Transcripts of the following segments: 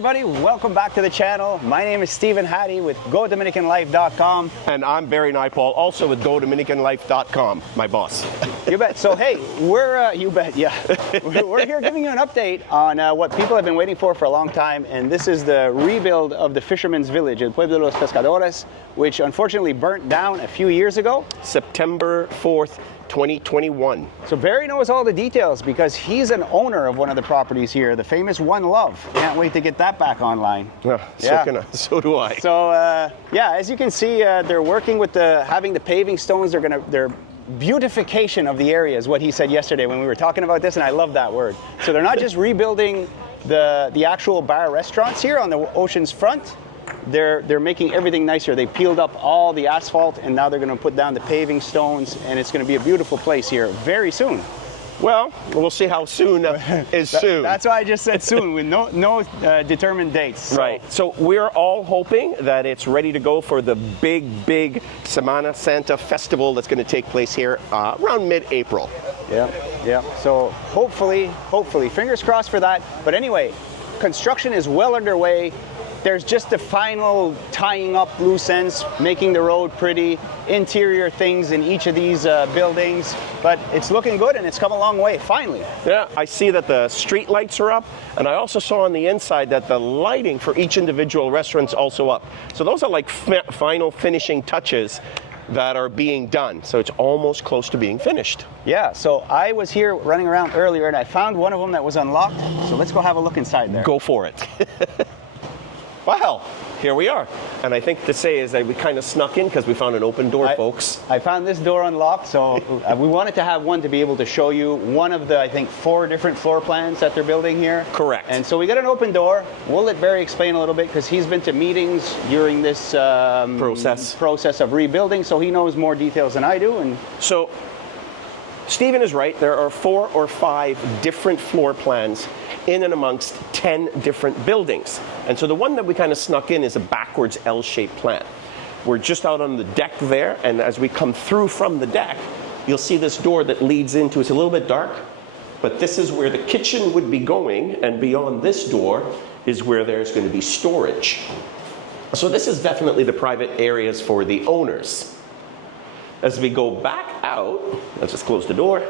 everybody, welcome back to the channel. My name is Hattie with GoDominicanLife.com. And I'm Barry Naipaul, also with GoDominicanLife.com, my boss. You bet. So hey, we're here giving you an update on what people have been waiting for a long time, and this is the rebuild of the Fisherman's Village, El Pueblo de los Pescadores, which unfortunately burnt down a few years ago. September 4th, 2021. So Barry knows all the details because he's an owner of one of the properties here, the famous One Love. Can't wait to get that back online. So do I. So yeah, as you can see, they're working with having the paving stones. They're beautification of the area is what he said yesterday when we were talking about this, and I love that word. So they're not just rebuilding the actual bar restaurants here on the ocean's front. They're making everything nicer. They peeled up all the asphalt, and now they're going to put down the paving stones, and it's going to be a beautiful place here very soon. Well, we'll see how soon is soon. That's why I just said soon, with no determined dates. So. Right. So we're all hoping that it's ready to go for the big Semana Santa festival that's going to take place here around mid-April. Yeah. So hopefully, fingers crossed for that. But anyway, construction is well underway. There's just the final tying up loose ends, making the road pretty, interior things in each of these buildings, but it's looking good and it's come a long way, finally. Yeah, I see that the street lights are up, and I also saw on the inside that the lighting for each individual restaurant's also up. So those are like final finishing touches that are being done. So it's almost close to being finished. Yeah, so I was here running around earlier and I found one of them that was unlocked. So let's go have a look inside there. Go for it. Well, here we are. And I think to say is that we kind of snuck in because we found an open door, folks. I found this door unlocked, so we wanted to have one to be able to show you one of the, I think, 4 different floor plans that they're building here. Correct. And so we got an open door. We'll let Barry explain a little bit because he's been to meetings during this process of rebuilding, so he knows more details than I do. And so Stephen is right. There are 4 or 5 different floor plans in and amongst 10 different buildings. And so the one that we kind of snuck in is a backwards L-shaped plan. We're just out on the deck there, and as we come through from the deck, you'll see this door that leads into, it's a little bit dark, but this is where the kitchen would be going, and beyond this door is where there's going to be storage. So this is definitely the private areas for the owners. As we go back out, let's just close the door.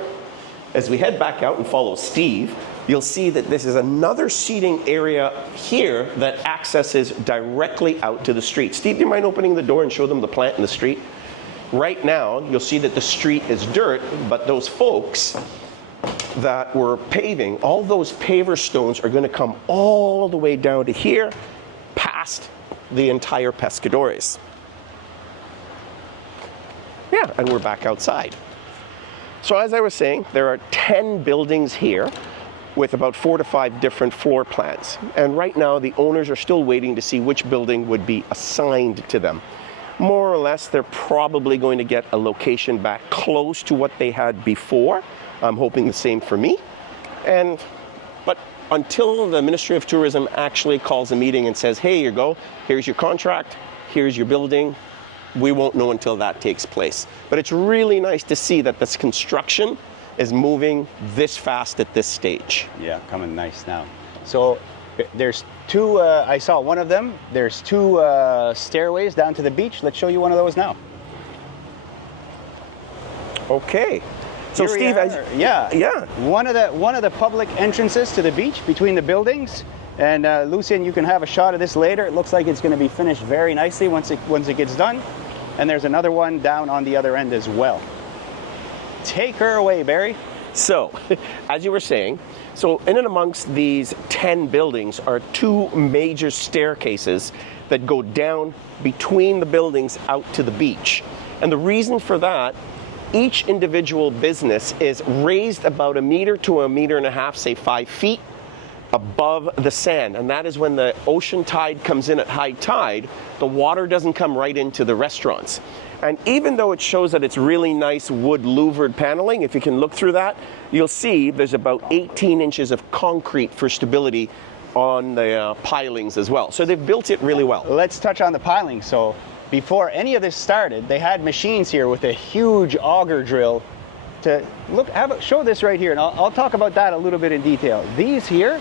As we head back out and follow Steve, you'll see that this is another seating area here that accesses directly out to the street. Steve, do you mind opening the door and show them the plant in the street? Right now, you'll see that the street is dirt, but those folks that were paving, all those paver stones are going to come all the way down to here, past the entire Pescadores. Yeah, and we're back outside. So as I was saying, there are 10 buildings here with about 4 to 5 different floor plans. And right now, the owners are still waiting to see which building would be assigned to them. More or less, they're probably going to get a location back close to what they had before. I'm hoping the same for me. But until the Ministry of Tourism actually calls a meeting and says, hey, here you go, here's your contract, here's your building, we won't know until that takes place. But it's really nice to see that this construction is moving this fast at this stage. Yeah, coming nice now. So there's 2, I saw one of them. There's 2 stairways down to the beach. Let's show you one of those now. Okay. So Steve, one of the public entrances to the beach between the buildings. And Lucian, you can have a shot of this later. It looks like it's going to be finished very nicely once it gets done. And there's another one down on the other end as well. Take her away, Barry. So, as you were saying, so in and amongst these 10 buildings are 2 major staircases that go down between the buildings out to the beach. And the reason for that, each individual business is raised about 1 meter to 1.5 meters, say 5 feet, above the sand, and that is when the ocean tide comes in at high tide, the water doesn't come right into the restaurants. And even though it shows that it's really nice wood louvered paneling, if you can look through that, you'll see there's about 18 inches of concrete for stability on the pilings as well. So they've built it really well. Let's touch on the piling. So before any of this started, they had machines here with a huge auger drill to show this right here, and I'll talk about that a little bit in detail. These here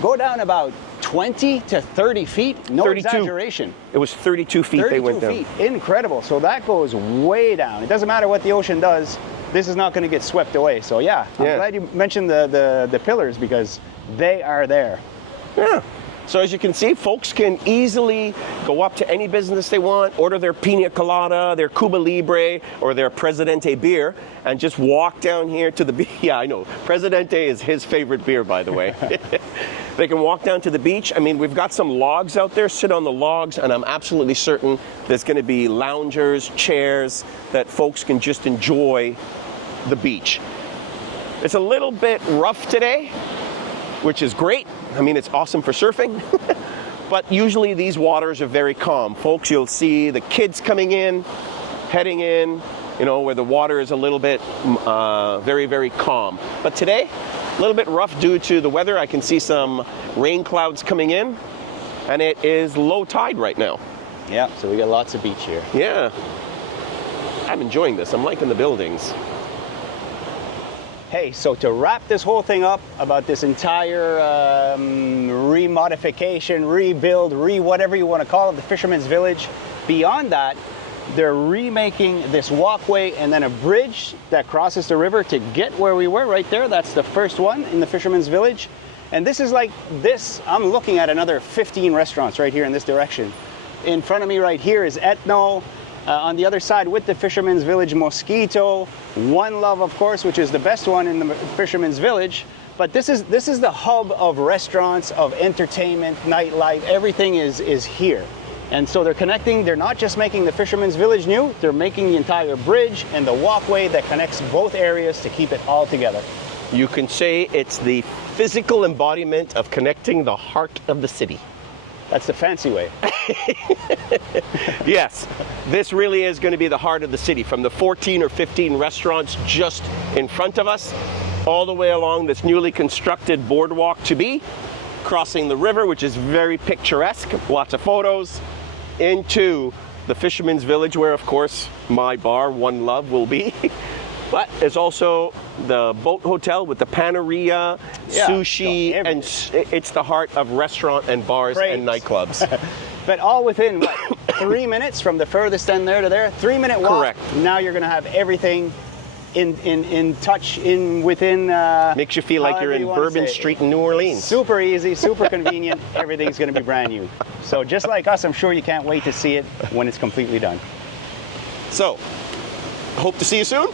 go down about 20 to 30 feet, no 32. exaggeration. It was 32 feet they went 32 down. feet, incredible. So that goes way down. It doesn't matter what the ocean does, this is not going to get swept away. So yeah, I'm glad you mentioned the pillars because they are there. Yeah. So as you can see, folks can easily go up to any business they want, order their pina colada, their Cuba Libre, or their Presidente beer, and just walk down here to the beach. Yeah, I know. Presidente is his favorite beer, by the way. They can walk down to the beach. I mean, we've got some logs out there, sit on the logs, and I'm absolutely certain there's going to be loungers, chairs, that folks can just enjoy the beach. It's a little bit rough today, which is great. I mean, it's awesome for surfing, but usually these waters are very calm. Folks, you'll see the kids coming in, heading in, you know, where the water is a little bit very, very calm. But today, a little bit rough due to the weather. I can see some rain clouds coming in, and it is low tide right now. Yeah, so we got lots of beach here. Yeah, I'm enjoying this. I'm liking the buildings. Hey, so to wrap this whole thing up about this entire remodification, rebuild, whatever you want to call it, the Fisherman's Village, beyond that, they're remaking this walkway and then a bridge that crosses the river to get where we were right there. That's the first one in the Fisherman's Village. And this is like this, I'm looking at another 15 restaurants right here in this direction. In front of me right here is Etno. On the other side with the Fisherman's Village, Mosquito, One Love, of course, which is the best one in the Fisherman's Village. But this is the hub of restaurants, of entertainment, nightlife. Everything is here. And so they're connecting. They're not just making the Fisherman's Village new, they're making the entire bridge and the walkway that connects both areas to keep it all together. You can say it's the physical embodiment of connecting the heart of the city. That's the fancy way. Yes, this really is going to be the heart of the city, from the 14 or 15 restaurants just in front of us, all the way along this newly constructed boardwalk to be, crossing the river, which is very picturesque, lots of photos, into the Fisherman's Village, where, of course, my bar, One Love, will be. But there's also the boat hotel with the paneria, sushi, and it's the heart of restaurant and bars and nightclubs. But all within, what, 3 minutes from the furthest end there to there? 3-minute walk. Correct. Now you're going to have everything in touch, within. Makes you feel like you're in Bourbon Street in New Orleans. Super easy, super convenient. Everything's going to be brand new. So just like us, I'm sure you can't wait to see it when it's completely done. So, hope to see you soon.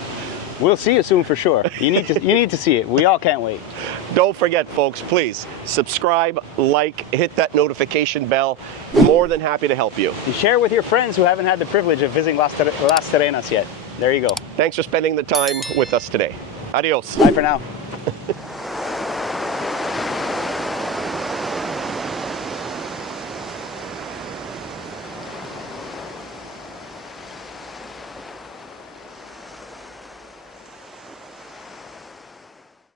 We'll see you soon for sure. You need to see it. We all can't wait. Don't forget, folks, please subscribe, like, hit that notification bell. More than happy to help you. And share with your friends who haven't had the privilege of visiting Las Terrenas yet. There you go. Thanks for spending the time with us today. Adios. Bye for now.